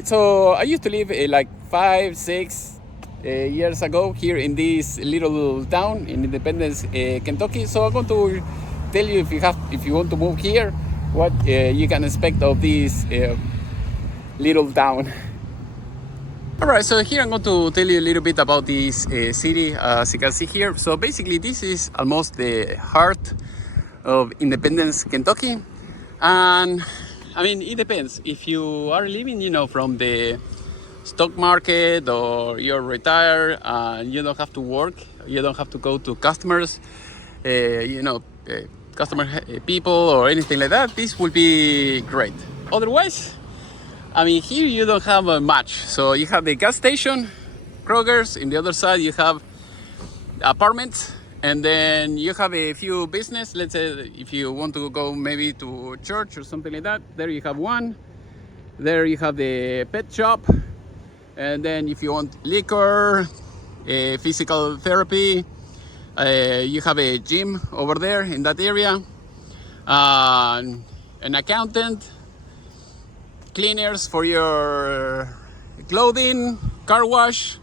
right, so I used to live like 5, 6 years ago here in this little town in Independence, Kentucky. So I'm going to tell you if you want to move here, what you can expect of this little town. All right, so here I'm going to tell you a little bit about this city, as you can see here. So basically, this is almost the heart of Independence, Kentucky, and I mean it depends. If you are living, from the stock market or you're retired and you don't have to work, you don't have to go to customers, customer people or anything like that, this will be great. Otherwise, I mean, here you don't have much. So you have the gas station, Kroger's. In the other side, you have apartments, and then you have a few business. Let's say if you want to go maybe to church or something like that, there you have one. There you have the pet shop, and then if you want liquor, physical therapy, you have a gym over there in that area, an accountant, cleaners for your clothing, car wash,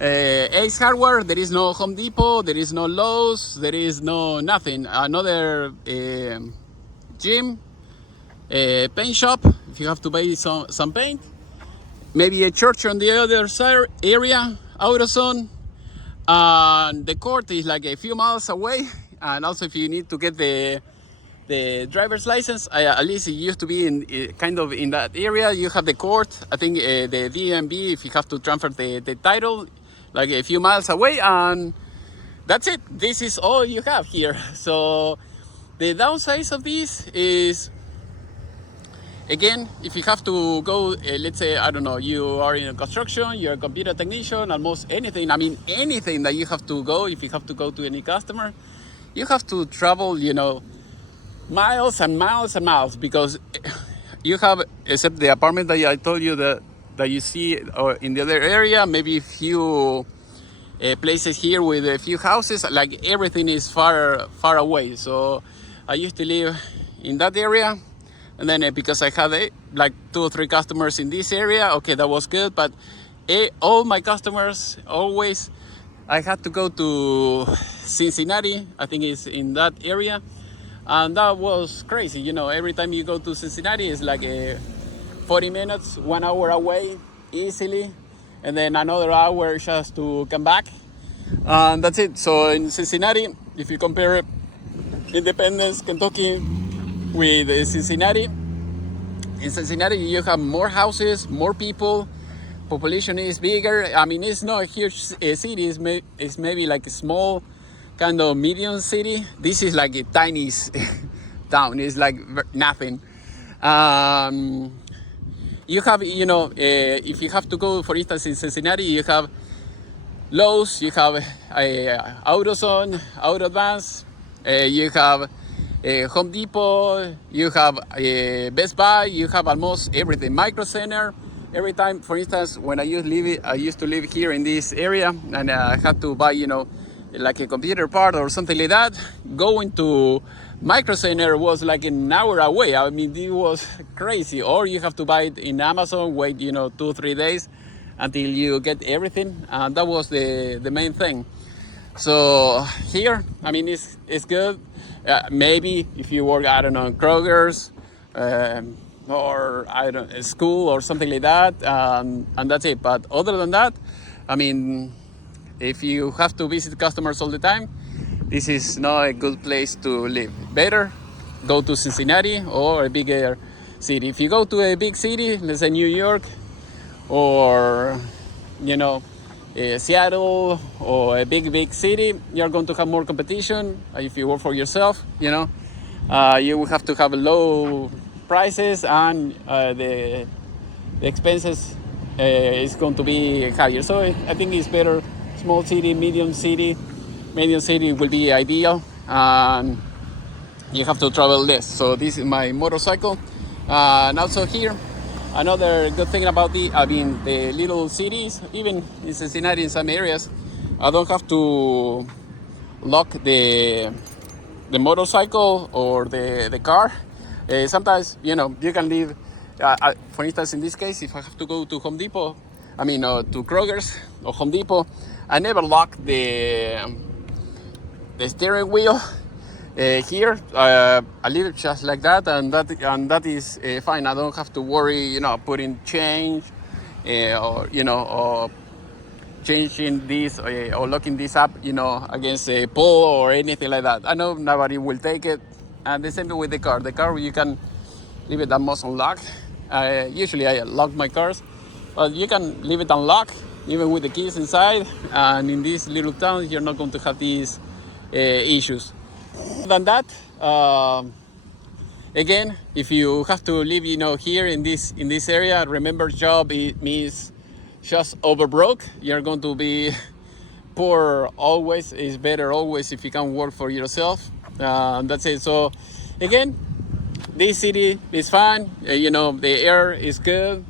Ace Hardware. There is no Home Depot, there is no Lowe's, there is no nothing. Another gym, paint shop if you have to buy some paint, maybe a church on the other side area, AutoZone, and the court is like a few miles away. And also if you need to get the driver's license, at least it used to be in kind of in that area, you have the court. I think the DMV, if you have to transfer the title, like a few miles away, and that's it. This is all you have here. So the downside of this is, again, if you have to go, let's say, I don't know, you are in construction, you're a computer technician, almost anything, I mean anything that you have to go, if you have to go to any customer, you have to travel, miles and miles and miles, because you have, except the apartment that I told you that you see, or in the other area, maybe a few places here with a few houses, like everything is far away. So I used to live in that area, and then because I had like 2 or 3 customers in this area, okay, that was good, but all my customers always, I had to go to Cincinnati, I think it's in that area. And that was crazy, every time you go to Cincinnati, it's like 40 minutes, 1 hour away, easily. And then another hour just to come back. And that's it. So in Cincinnati, if you compare Independence, Kentucky with Cincinnati, in Cincinnati you have more houses, more people, population is bigger. I mean, it's not a huge city, it's maybe like a small, kind of medium city. This is like a tiny town. It's like nothing. You have, if you have to go, for instance, in Cincinnati, you have Lowe's, you have AutoZone, Auto Advance, you have Home Depot, you have Best Buy, you have almost everything. Micro Center. Every time, for instance, when I used to live here in this area, and I had to buy, like a computer part or something like that, going to Micro Center was like an hour away. I mean, it was crazy. Or you have to buy it in Amazon, wait 2-3 days until you get everything, and that was the main thing. So here, I mean, it's good. Maybe if you work, I don't know, in Kroger's, or I don't know, school or something like that, and that's it. But other than that, I mean, if you have to visit customers all the time, this is not a good place to live. Better go to Cincinnati or a bigger city. If you go to a big city, let's say New York, or Seattle, or a big city, you're going to have more competition. If you work for yourself, you will have to have low prices, and the expenses is going to be higher. So I think it's better small city, medium city. Medium city will be ideal, and you have to travel less. So this is my motorcycle. And also here, another good thing about the little cities, even in Cincinnati in some areas, I don't have to lock the motorcycle or the car. Sometimes, you can leave For instance, in this case, if I have to go to Home Depot, to Kroger's or Home Depot, I never lock the steering wheel here. I leave it just like that, and that is fine. I don't have to worry, putting change, or changing this or locking this up, against a pole or anything like that. I know nobody will take it. And the same with the car. The car, you can leave it almost unlocked. Usually I lock my cars, but you can leave it unlocked even with the keys inside. And in these little towns, you're not going to have these issues. Other than that, again, if you have to live, here in this area, remember, job it means just over broke. You're going to be poor always. It's better always if you can work for yourself. That's it. So again, this city is fun. The air is good.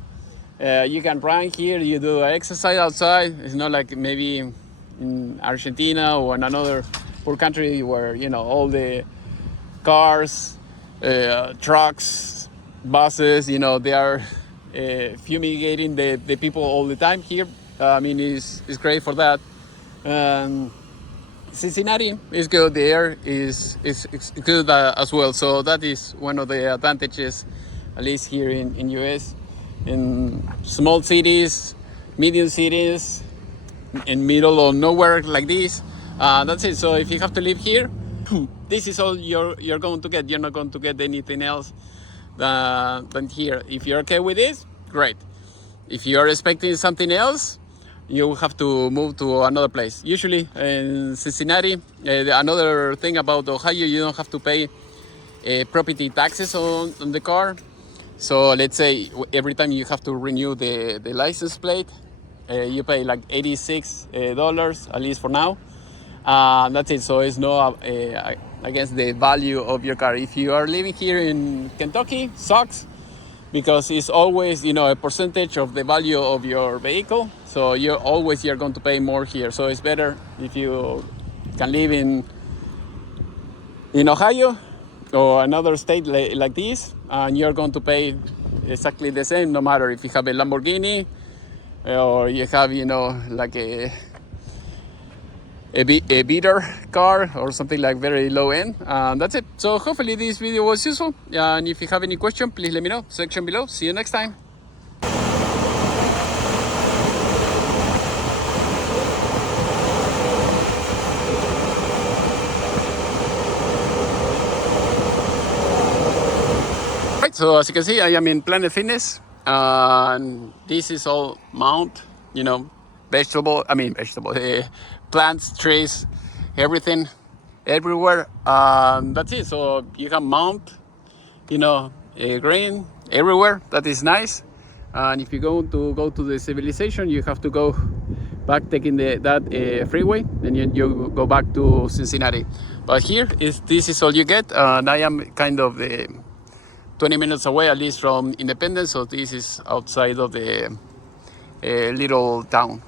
You can run here. You do exercise outside. It's not like maybe in Argentina or in another poor country where all the cars, trucks, buses, they are fumigating the people all the time. Here, it's great for that. Cincinnati is good. The air is good as well. So that is one of the advantages, at least here in US. In small cities, medium cities, in middle of nowhere like this, that's it. So if you have to live here, this is all you're going to get. You're not going to get anything else than here. If you're okay with this, great. If you're expecting something else, you have to move to another place. Usually in Cincinnati, another thing about Ohio, you don't have to pay property taxes on the car. So let's say every time you have to renew the license plate, you pay like $86, at least for now. That's it. So it's no against the value of your car. If you are living here in Kentucky, sucks, because it's always a percentage of the value of your vehicle. So you're going to pay more here. So it's better if you can live in Ohio or another state like this, and you're going to pay exactly the same, no matter if you have a Lamborghini or you have like a beater car or something like very low end. That's it. So hopefully this video was useful, and if you have any question, please let me know, section below. See you next time. Right, so as you can see, I am in Planet Fitness, and this is all mount, plants, trees, everything, everywhere. That's it. So you can mount, green everywhere. That is nice. And if you go to the civilization, you have to go back taking that freeway, and you go back to Cincinnati. But this is all you get. And I am kind of 20 minutes away, at least, from Independence. So this is outside of the little town.